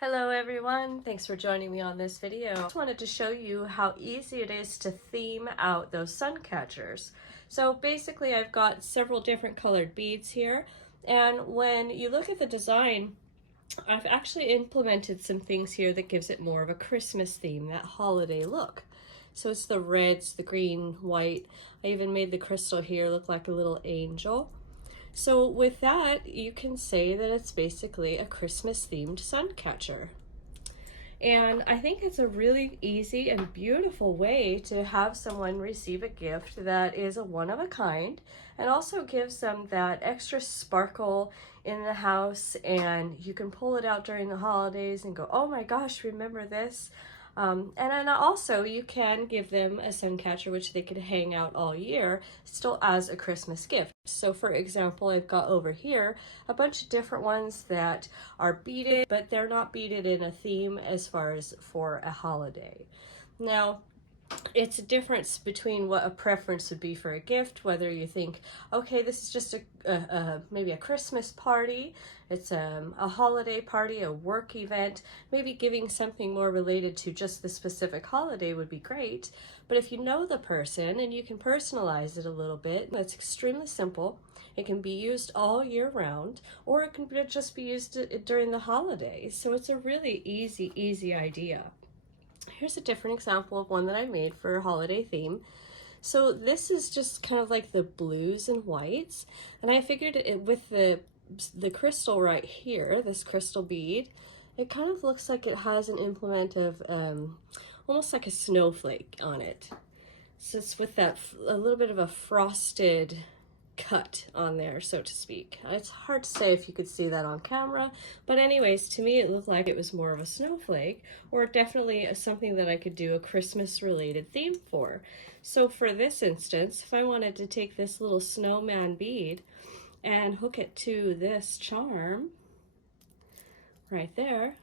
Hello everyone, thanks for joining me on this video. I just wanted to show you how easy it is to theme out those sun catchers. So basically I've got several different colored beads here, and when you look at the design, I've actually implemented some things here that gives it more of a Christmas theme, that holiday look. So it's the reds, the green, white. I even made the crystal here look like a little angel. So with that, you can say that it's basically a Christmas themed sun catcher. And I think it's a really easy and beautiful way to have someone receive a gift that is a one of a kind and also gives them that extra sparkle in the house, and you can pull it out during the holidays and go, oh my gosh, remember this? And then also you can give them a sun catcher which they could hang out all year still as a Christmas gift. So for example, I've got over here a bunch of different ones that are beaded, but they're not beaded in a theme as far as for a holiday. Now, it's a difference between what a preference would be for a gift, whether you think, okay, this is just maybe a Christmas party, it's a holiday party, a work event, maybe giving something more related to just the specific holiday would be great. But if you know the person and you can personalize it a little bit, it's extremely simple. It can be used all year round, or it can just be used during the holidays. So it's a really easy idea. Here's a different example of one that I made for a holiday theme. So this is just kind of like the blues and whites, and I figured it with the crystal right here, this crystal bead, it kind of looks like it has an implement of almost like a snowflake on it. So it's with that a little bit of a frosted cut on there, so to speak. It's hard to say if you could see that on camera, but anyways, to me it looked like it was more of a snowflake, or definitely something that I could do a Christmas related theme for. So for this instance, if I wanted to take this little snowman bead and hook it to this charm right there,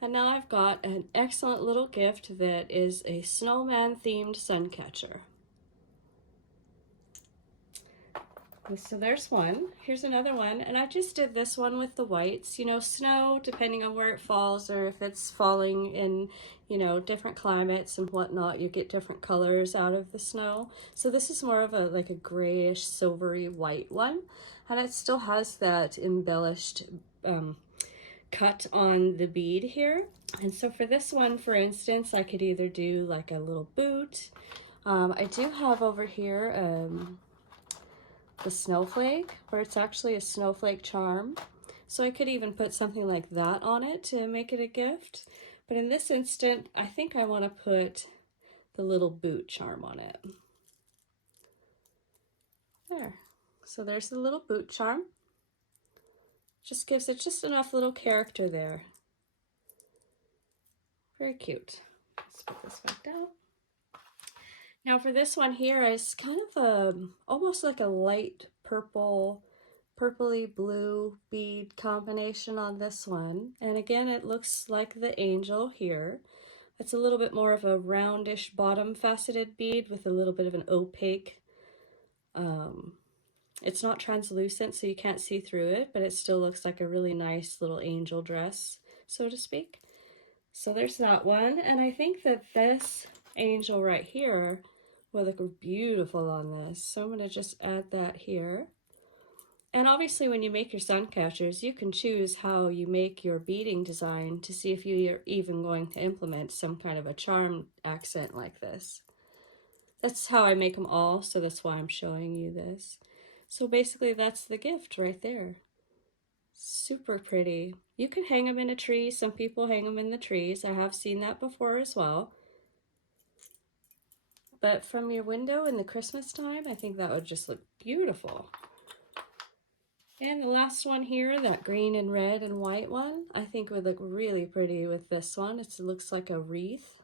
and now I've got an excellent little gift that is a snowman themed sun catcher. So there's one. Here's another one, and I just did this one with the whites. You know, snow, depending on where it falls, or if it's falling in, you know, different climates and whatnot, you get different colors out of the snow. So this is more of like a grayish silvery white one, and it still has that embellished cut on the bead here. And so for this one, for instance, I could either do like a little boot. I do have over here the snowflake, where it's actually a snowflake charm. So I could even put something like that on it to make it a gift. But in this instant, I think I want to put the little boot charm on it. There. So there's the little boot charm. Just gives it just enough little character there. Very cute. Let's put this back down. Now for this one here, it's kind of almost like a light purple, purpley blue bead combination on this one. And again, it looks like the angel here. It's a little bit more of a roundish bottom faceted bead with a little bit of an opaque. It's not translucent, so you can't see through it, but it still looks like a really nice little angel dress, so to speak. So there's that one, and I think that this angel right here will look beautiful on this. So I'm going to just add that here. And obviously when you make your sun catchers, you can choose how you make your beading design to see if you're even going to implement some kind of a charm accent like this. That's how I make them all, so that's why I'm showing you this. So basically that's the gift right there. Super pretty. You can hang them in a tree. Some people hang them in the trees. I have seen that before as well. But from your window in the Christmas time, I think that would just look beautiful. And the last one here, that green and red and white one, I think would look really pretty with this one. It looks like a wreath.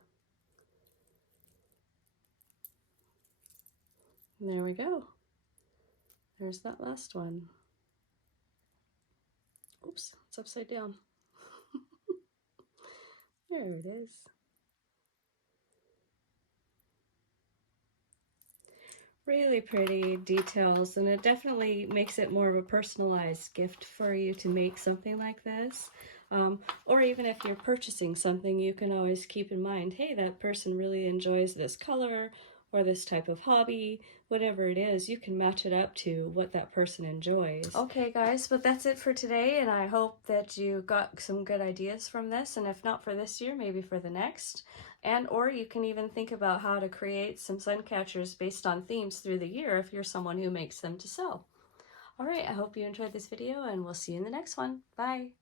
And there we go. There's that last one. Oops, it's upside down. There it is. Really pretty details, and it definitely makes it more of a personalized gift for you to make something like this. Or even if you're purchasing something, you can always keep in mind, hey, that person really enjoys this color or this type of hobby, whatever it is, you can match it up to what that person enjoys. Okay guys, but that's it for today, and I hope that you got some good ideas from this, and if not for this year, maybe for the next. And or you can even think about how to create some sun catchers based on themes through the year if you're someone who makes them to sell. Alright, I hope you enjoyed this video, and we'll see you in the next one. Bye!